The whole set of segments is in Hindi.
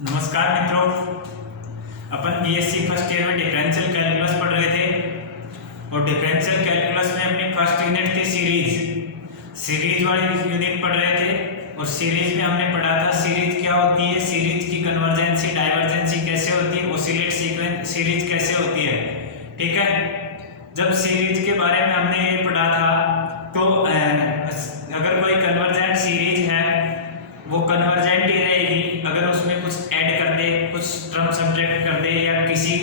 नमस्कार मित्रों, अपन बीएससी फर्स्ट ईयर में डिफरेंशियल कैलकुलस पढ़ रहे थे और डिफरेंशियल कैलकुलस में अपनी फर्स्ट यूनिट थी सीरीज वाली यूनिट पढ़ रहे थे। और सीरीज में हमने पढ़ा था सीरीज क्या होती है, सीरीज की कन्वर्जेंसी डाइवर्जेंसी कैसे होती है, ओसिलेट सीरीज कैसे होती है। ठीक है, जब सीरीज के बारे में हमने ये पढ़ा था तो अगर कोई कन्वर्जेंट सीरीज है वो कन्वर्जेंट ही रहेगी। अगर उसमें कुछ ऐड कर दे, कुछ टर्म सब्ट्रैक्ट कर दे या किसी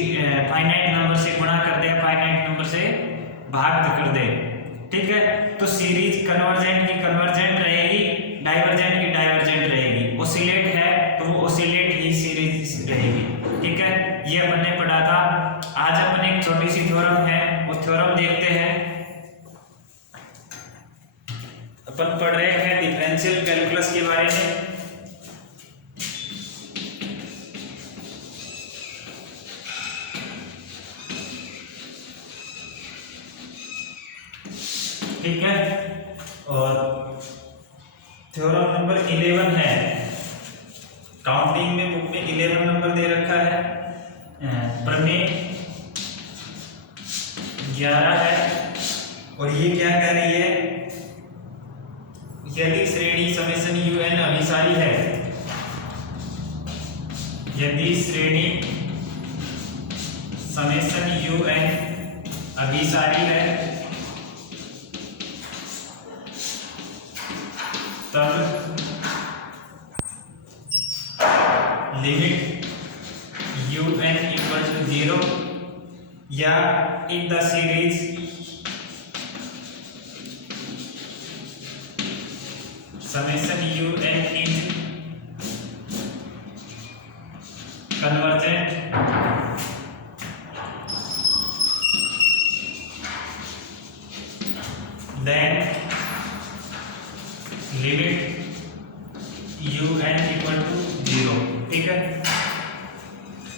फाइनाइट नंबर से गुणा कर दे, फाइनाइट नंबर से भाग कर दे, ठीक है, तो सीरीज कन्वर्जेंट की कन्वर्जेंट रहेगी, डाइवर्जेंट की डाइवर्जेंट रहेगी। ओसिलेट है तो वो ओसिलेट ही सीरीज रहेगी। ठीक है, ये अपन ने पढ़ा था। आज अपन एक छोटी सी थ्योरम है वो थ्योरम देखते हैं। अपन पढ़ रहे हैं डिफरेंशियल कैलकुलस के बारे में। ठीक है, और थ्योरम नंबर 11 है। काउंटिंग में बुक में 11 नंबर दे रखा है। प्रमेय 11 है और ये क्या कह रही है, यदि श्रेणी समेशन un अभिसारी है, यदि श्रेणी समेशन un अभिसारी है तब लिमिट un इक्वल टू 0 या in the series summation un is convergent, then limit un equal to 0। ठीक है,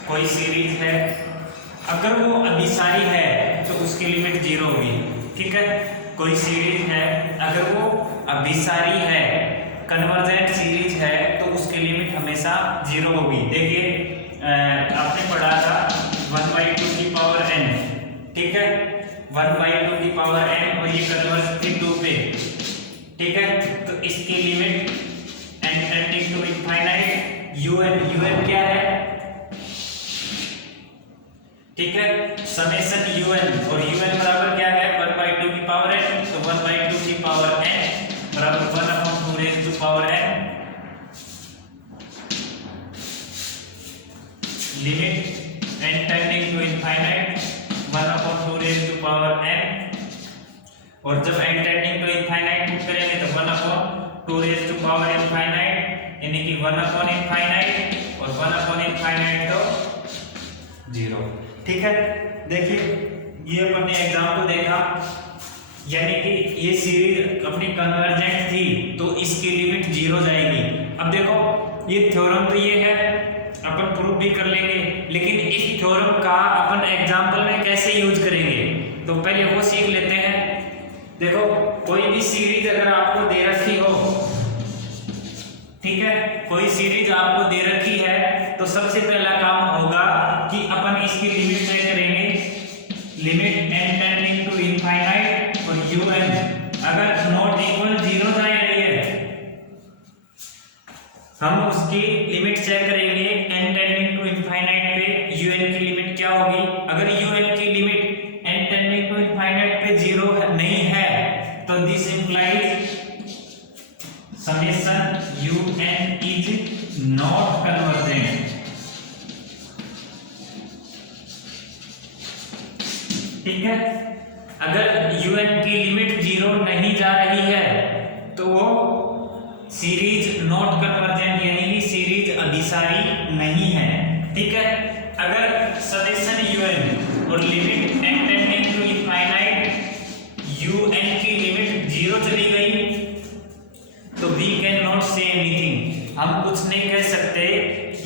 कोई सीरीज है अगर वो अभिसारी है तो उसकी लिमिट 0 होगी। ठीक है, कोई सीरीज है अगर वो अभिसारी है, कन्वर्जेंट सीरीज है तो उसकी लिमिट हमेशा 0 होगी। देखिए आपने पढ़ा था 1/2 की पावर n। ठीक है, 1/2 की पावर n और ये कन्वर्ज थी 2 पे। ठीक है, तो इसकी limit n tending to infinite un क्या है, ठीक है, समेशन un और un बराबर क्या है 1/2 की पावर n, तो 1/2 की पावर n बराबर 1/2 raise to power n limit n tending to infinite 1/2 raise to power n। और जब n tending to infinite put करेंगे तो 1/2 रेज़ टू पावर इनफाइनाइट यानी कि 1/∞ और 1/∞ तो 0। ठीक है, देखिए ये अपन ने एग्जांपल देखा, यानी कि ये सीरीज अपनी कन्वर्जेंट थी तो इसकी लिमिट 0 जाएगी। अब देखो ये थ्योरम तो ये है, अपन प्रूफ भी कर लेंगे, लेकिन इस थ्योरम का अपन एग्जांपल में कैसे यूज करेंगे तो पहले वो सीख लेते हैं। देखो कोई भी सीरीज अगर आपको दे रखी हो, ठीक है, कोई सीरीज आपको दे रखी है तो सबसे पहला काम होगा कि अपन इसकी लिमिट चेक करेंगे। Limit n tending to infinite और un अगर नॉट इक्वल 0 जा रही है हम उसकी लिमिट चेक करेंगे। n टेंडिंग टू इनफाइनाइट पे un की लिमिट क्या होगी। अगर un की limit n tending to infinite पे 0 नहीं है तो this implies summation un is not convergent. ठीक है, अगर un की लिमिट 0 नहीं जा रही है तो वो सीरीज नॉट कन्वर्जेंट यानी कि सीरीज अभिसारी नहीं है। ठीक है, अगर समेशन un और limit n tending to infinite un की लिमिट 0 चली गई तो we can not say anything, हम कुछ नहीं कह सकते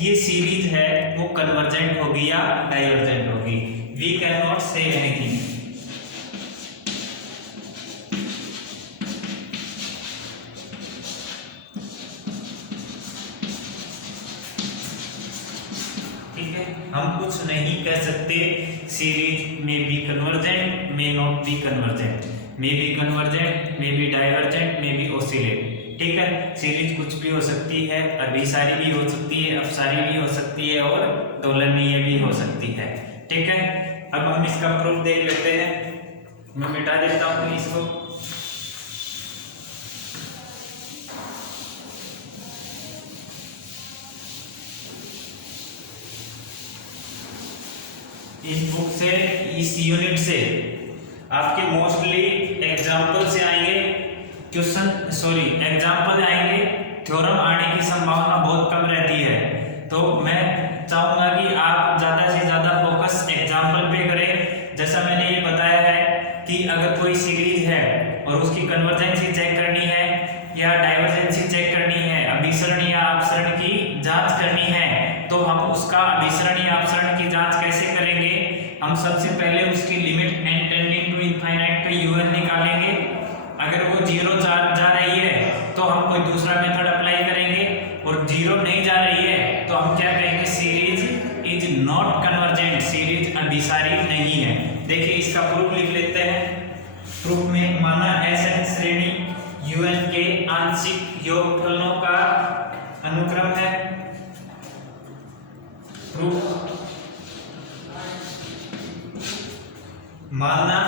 ये सीरीज है वो कन्वर्जेंट होगी या डाइवर्जेंट होगी। We can not say anything. है, हम कुछ नहीं कह सकते series may be convergent, may not be convergent, may be convergent, may be divergent, may be oscillate. ठीक है, सीरीज कुछ भी हो सकती है, अभिसारी भी हो सकती है, अपसारी भी हो सकती है और दोलनीय भी हो सकती है। ठीक है, अब हम इसका प्रूफ देख लेते हैं। मैं मिटा देता हूँ इसको। इस बुक से, इस यूनिट से आपके मोस्टली एग्जाम्पल से आएंगे क्वेश्चन, सॉरी एग्जाम्पल आएंगे, थ्योरम आने की संभावना बहुत कम रहती है। तो मैं चाहूंगा कि आप ज्यादा से ज्यादा फोकस एग्जाम्पल पे करें। जैसा मैंने ये बताया है कि अगर कोई सीरीज है और उसकी कन्वर्जेंसी चेक करनी है या डाइवर्जेंसी चेक करनी है, अभिसरण या अपसरण की जांच करनी है, तो हम उसका अभिसरण या अपसरण की जांच कैसे करेंगे? हम सबसे पहले उसकी limit n tending to infinite का un निकालेंगे। अगर वो 0 जा रही है तो हम कोई दूसरा मेथड अप्लाई करेंगे, और 0 नहीं जा रही है तो हम क्या कहेंगे? Series is not convergent, series अभिसारी नहीं है। देखिए इसका प्रूफ लिख लेते हैं। प्रूफ में माना Sn श्रेणी un के आंशिक योगफलों का अनुक्रम है। प्रूफ माना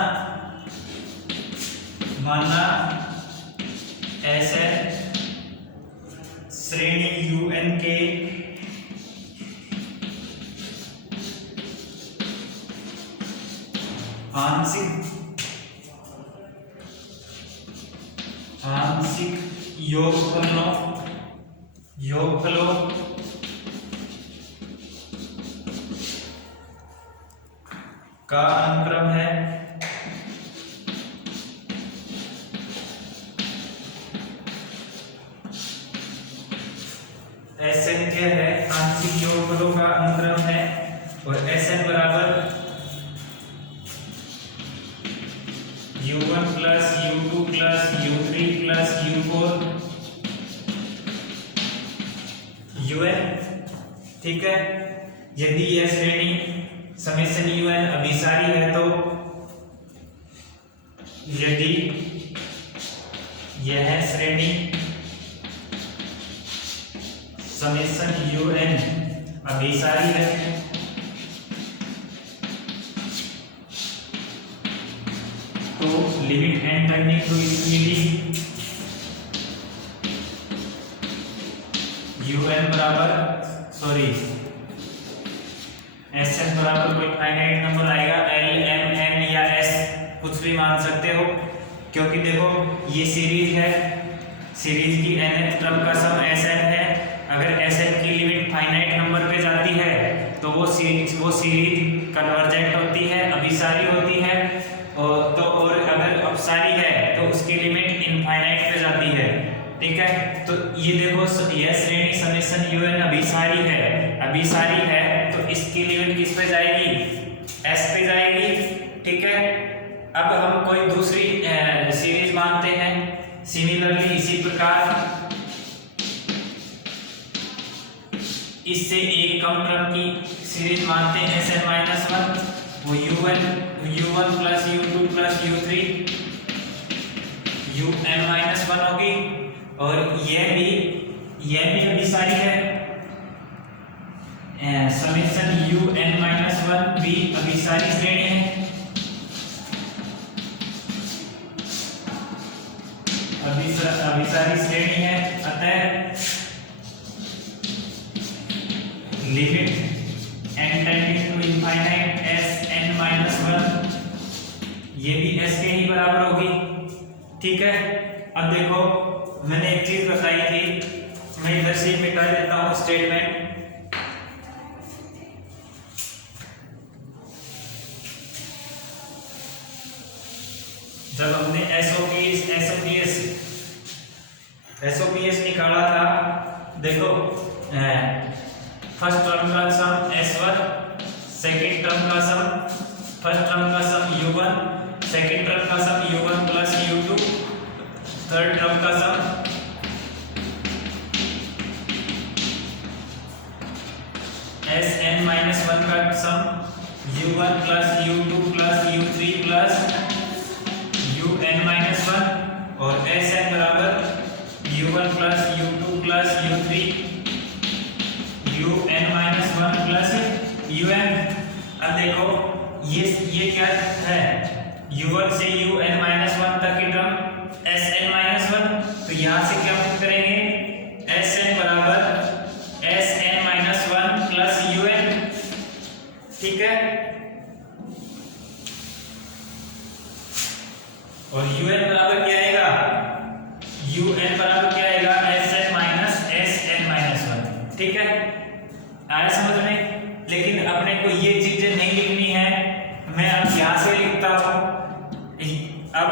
Sn श्रेणी un के आंशिक योगफलों का अनुक्रम है। Sn क्या है? आंशिक योगफलों का अनुक्रम है, और Sn बराबर u1 plus u2 plus u3 plus u4 un। ठीक है, यदि यह श्रेणी समेशन un अभिसारी है तो, यदि यह श्रेणी समेशन un अभिसारी है तो limit n tending to infinity un बराबर, सॉरी Sn बराबर कोई फाइनाइट नंबर आएगा, L M N या S कुछ भी मान सकते हो, क्योंकि देखो ये सीरीज है, सीरीज की nth क्रम का सम Sn है। अगर Sn की लिमिट फाइनाइट नंबर पे जाती है तो वो सीरीज कन्वर्जेंट होती है, अभिसारी होती है, और अगर अपसारी है तो उसकी लिमिट इनफाइनाइट पे जाती है। ठीक है, तो ये देखो यह श्रेणी समेशन un अभिसारी है तो इसकी लिमिट किस पे जाएगी? S पे जाएगी। ठीक है, अब हम कोई दूसरी सीरीज मानते हैं। सिमिलरली इसी प्रकार इससे एक कम क्रम की सीरीज मानते हैं Sn-1, वो u1 plus u2 plus u3 un-1 होगी, और यह भी अभिसारी है। समेशन un-1 भी अभिसारी श्रेणी है, अभिसारी श्रेणी है। अतः limit n tending to infinite Sn-1 ये भी S के ही बराबर होगी। ठीक है, अब देखो मैंने एक चीज बताई थी, मैं इधर से मिटा देता हूं स्टेटमेंट। जब हमने एसओपीएस निकाला था, देखो फर्स्ट टर्म का सम S1, सेकंड टर्म का सम, फर्स्ट टर्म का सम u1, सेकंड टर्म का सम u1 plus u2, third term का सम एस एन माइनस वन का सम u1 plus u2 plus u3 plus un minus one और एस एन बराबर u1 plus u2 plus u3 un minus one plus un। अब देखो ये क्या है, u1 से un माइनस वन तक की टर्म sn माइनस वन, तो यहां से क्या पुट करेंगे sn बराबर sn minus one plus un, ठीक है। और un बराबर क्या आएगा, un बराबर क्या आएगा sn minus sn minus one, ठीक है। आया समझ में? लेकिन अपने को ये चीजें नहीं लिखनी है, मैं अब यहां से लिखता हूं। अब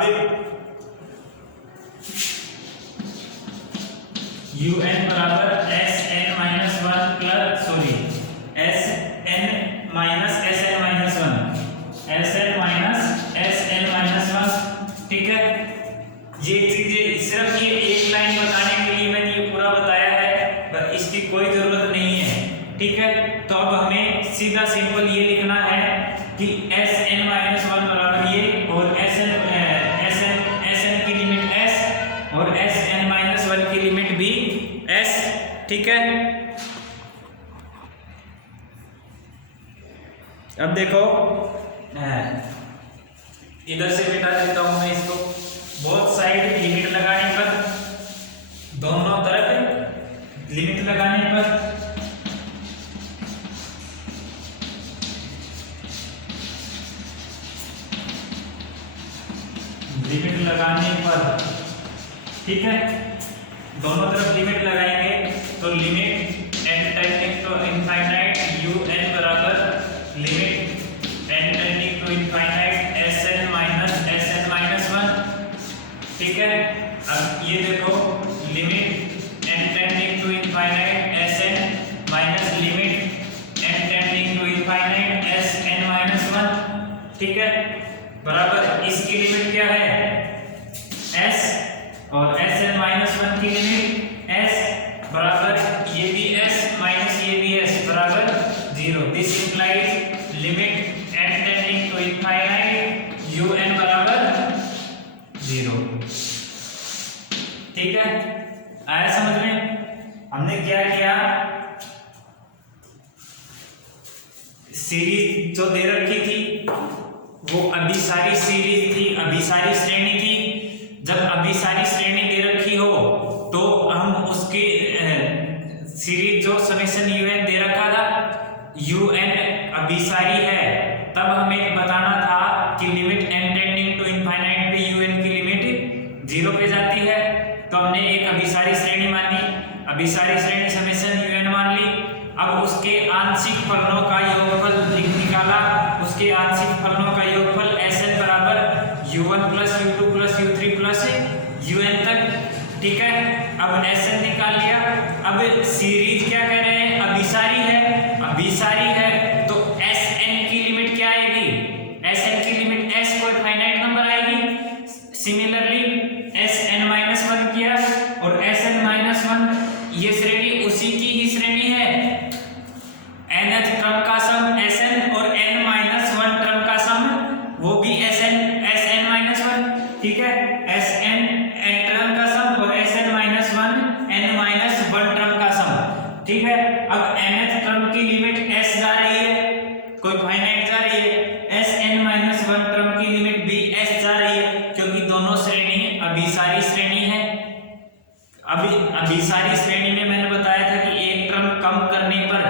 un बराबर sn minus one plus sn minus sn minus one, sn minus sn minus one, ठीक है। ये चीजें सिर्फ ये एक लाइन बताने के लिए मैंने ये पूरा बताया है, बस इसकी कोई जरूरत नहीं है, ठीक है। तो अब हमें सीधा सिंपल ये लिखना है कि sn माइनस वन बराबर ये और sn की लिमिट s और sn माइनस वन की लिमिट भी s, ठीक है। अब देखो इधर से मिटा देता हूं मैं इसको, बोथ साइड लिमिट लगाने पर, दोनों तरफ लिमिट लगाने पर ठीक है, दोनों तरफ लिमिट लगाएंगे तो limit n tending to infinite un बराबर limit n tending to infinite sn minus one, ठीक है। अब ये देखो limit n tending to infinite sn minus limit n tending to infinite sn minus one, ठीक है, बराबर इसकी लिमिट क्या है s और sn माइनस वन की लिमिट s बराबर ये भी s माइनस ये भी s बराबर 0। This implies limit n tending to infinite un बराबर 0, ठीक है। आया समझ में? हमने क्या किया, सीरीज जो दे रखी थी वो अभिसारी सीरीज थी, अभिसारी श्रेणी थी। जब अभिसारी श्रेणी दे रखी हो तो हम उसकी सीरीज जो समेशन un दे रखा था, un अभिसारी है, तब हमें बताना था कि limit n tending to infinite पे un की लिमिट 0 पे जाती है। तो हमने एक अभिसारी श्रेणी मानी, अभिसारी श्रेणी समेशन un मान ली। अब उसके आंशिक फलनों का योगफल निकाला, उसके आंशिक फलनों का योगफल sn बराबर u1 plus u2 plus u3 plus un तक, ठीक है। अब sn निकाल लिया। अब सीरीज क्या कह रहे हैं, अभिसारी है, अभिसारी है तो sn की लिमिट क्या आएगी, sn की लिमिट s कोई फाइनाइट नंबर आएगी। सिमिलरली sn माइनस वन किया और sn माइनस वन ये श्रेणी उसी की ही श्रेणी है, nth क्रम का सम sn और n माइनस वन क्रम का सम वो भी sn माइनस वन, ठीक है। sn n टर्म का सम और sn minus one n minus one term का सम, ठीक है। अब nth क्रम की लिमिट s जा रही है, कोई फाइनाइट जा रही है, sn माइनस वन क्रम की लिमिट भी s जा रही है, क्योंकि दोनों श्रेणी अभिसारी श्रेणी है। अभी अभिसारी श्रेणी में मैंने बताया था कि एक क्रम कम करने पर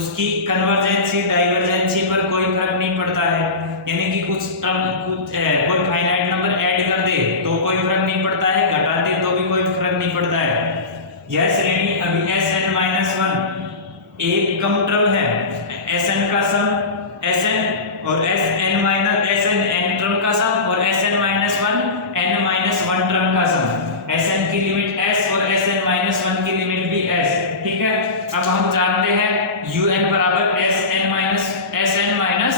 उसकी कन्वर्जेंसी डाइवर्जेंसी पर कोई फर्क नहीं पड़ता है, यानी कि कुछ कोई फाइनाइट नंबर ऐड कर दे तो कोई फर्क नहीं पड़ता है, घटा दे तो भी कोई फर्क नहीं पड़ता है। यह श्रेणी अभी sn माइनस वन एक कम टर्म है, sn का सम sn और sn minus sn n term का सम और sn minus one n minus one term का सम, sn की लिमिट s और sn माइनस वन की लिमिट भी s, ठीक है। अब हम जानते हैं un बराबर sn minus sn minus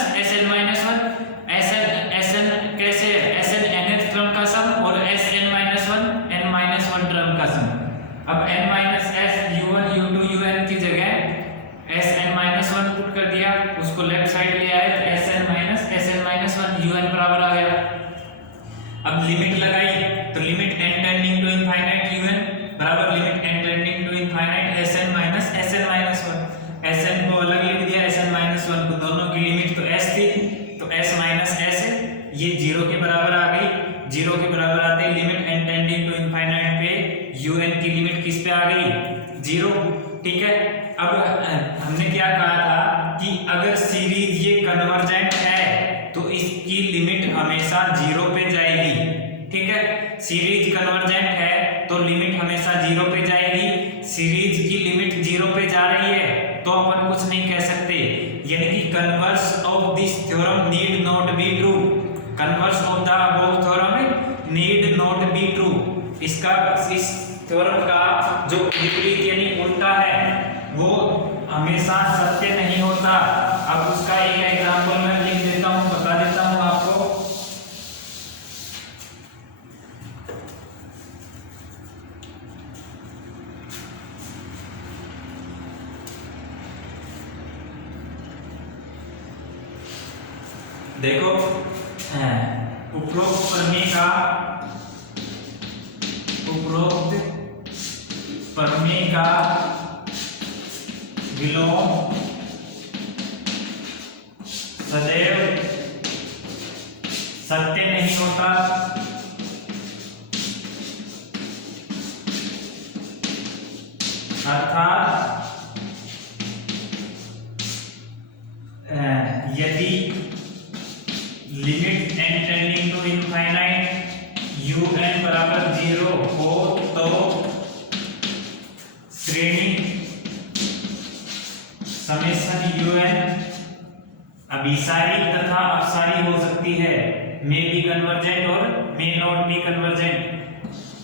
one, sn कैसे है, sn nth क्रम का सम और sn minus one n minus one term का सम। अब n minus s u1 u2 un की जगह sn माइनस वन उसको लेफ्ट साइड ले आए तो Sn माइनस Sn-1 un बराबर आ गया। अब लिमिट लगाई तो limit n tending to infinite un बराबर limit n tending to infinite Sn minus Sn-1। Sn को अलग लिख दिया, Sn-1 को, दोनों की लिमिट तो s थी तो s माइनस s ये 0 के बराबर आ गई। 0 के बराबर आते ही limit n tending to infinite पे un की लिमिट किस पे आ गई? 0। ठीक है, अब हमने क्या कहा था कि अगर सीरीज ये कन्वर्जेंट है तो इसकी लिमिट हमेशा 0 पे जाएगी। ठीक है, सीरीज कन्वर्जेंट है तो लिमिट हमेशा 0 पे जाएगी। सीरीज की लिमिट 0 पे जा रही है तो अपन कुछ नहीं कह सकते, यानी कि converse of this theorem need not be true. Converse of the above theorem need not be true. इसका इस थ्योरम का जो विपरीत यानी उल्टा है वो हमेशा सत्य नहीं होता। अब उसका एक एग्जांपल मैं लिख देता हूं, बता देता हूं आपको। देखो उपरोक्त प्रमेय का विलोम सदैव सत्य नहीं होता। अर्थात यदि limit n tending to infinite un बराबर 0 हो तो श्रेणी समेशन un अभिसारी तथा अपसारी हो सकती है। मे बी कन्वर्जेंट और मे नॉट बी कन्वर्जेंट।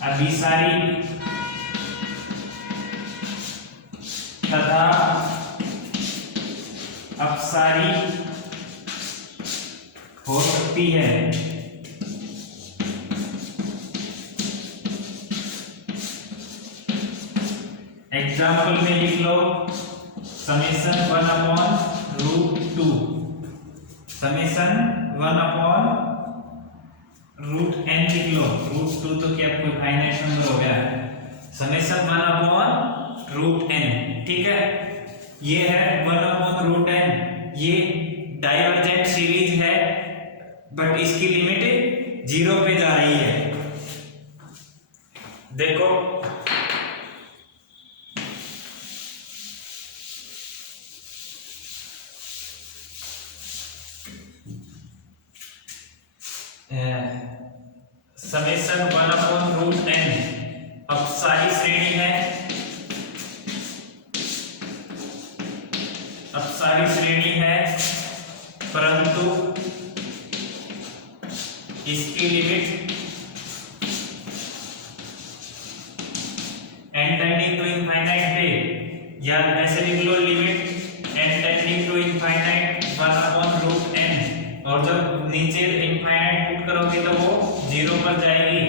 अभिसारी तथा अपसारी हो सकती है। एग्जाम्पल में लिख लो समेशन 1/√2, समेशन 1/√n लिख लो। √2 तो क्या कोई फाइनाइट नंबर हो गया? Summation 1/√n। ठीक है, ये है 1/√n। ये डाइवर्जेंट सीरीज है बट इसकी लिमिट 0 पे जा रही है। देखो समेशन 1/√n अपसारी श्रेणी है। अपसारी श्रेणी है परंतु इसकी limit n tending to infinite पे, या ऐसे लिख लो limit n tending to infinite 1/√n, और जब नीचे इनफाइनाइट पुट करोगे तो वो 0 पर जाएगी।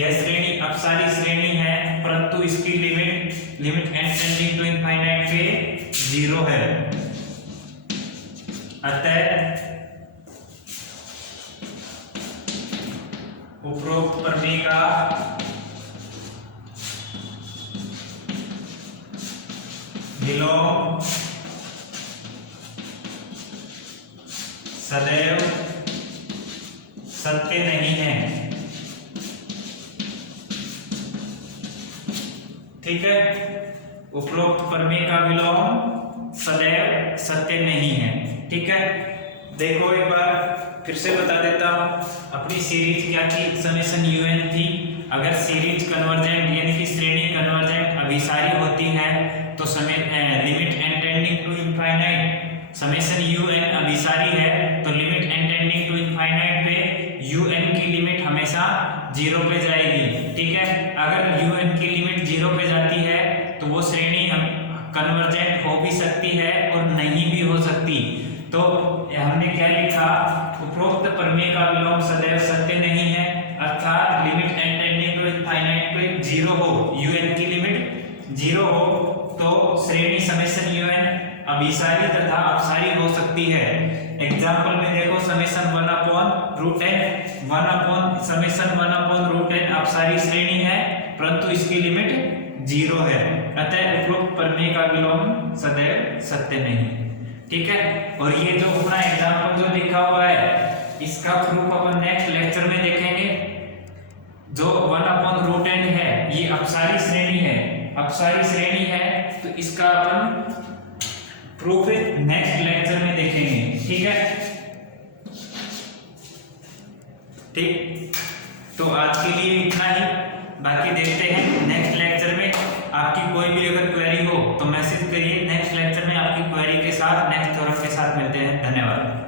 यह श्रेणी अपसारी श्रेणी है परंतु इसकी limit n tending to infinite पे 0 है। अतः उपरोक्त प्रमेय का विलोम सदैव सत्य नहीं है। ठीक है, उपरोक्त प्रमेय का विलोम सदैव सत्य नहीं है। ठीक है, देखो एक बार फिर से बता देता हूं। अपनी सीरीज क्या थी? समेशन un थी। अगर सीरीज कन्वर्जेंट यानी कि श्रेणी कन्वर्जेंट अभिसारी होती है तो limit n tending to infinite summation un अभिसारी है तो limit n tending to infinite पे un की लिमिट हमेशा 0 पे जाएगी। ठीक है, अगर un की लिमिट 0 पे जाती है तो वो श्रेणी कन्वर्जेंट हो भी सकती है और नहीं भी हो सकती। तो हमने क्या लिखा? उपरोक्त प्रमेय का विलोम सदैव सत्य नहीं है, अर्थात limit n tending to infinite पे 0 हो, un की लिमिट 0 हो तो श्रेणी समेशन un अभिसारी तथा अपसारी हो सकती है। एग्जाम्पल में देखो समेशन 1/√n 1/n अपसारी श्रेणी है परंतु इसकी लिमिट 0 है, अतः उपरोक्त प्रमेय का विलोम सदैव सत्य नहीं। ठीक है, और ये जो अपना एग्जाम्पल जो लिखा हुआ है इसका प्रूफ अपन नेक्स्ट लेक्चर में देखेंगे। जो 1/√n है ये अपसारी श्रेणी है, अपसारी श्रेणी है तो इसका अपन प्रूफ नेक्स्ट लेक्चर में देखेंगे। ठीक है, ठीक, तो आज के लिए इतना ही, बाकी देखते हैं नेक्स्ट लेक्चर में। आपकी कोई भी अगर क्वेरी हो तो मैसेज करिए, नेक्स्ट लेक्चर में आपकी क्वेरी के साथ नेक्स्ट थ्योरम के साथ मिलते हैं। धन्यवाद।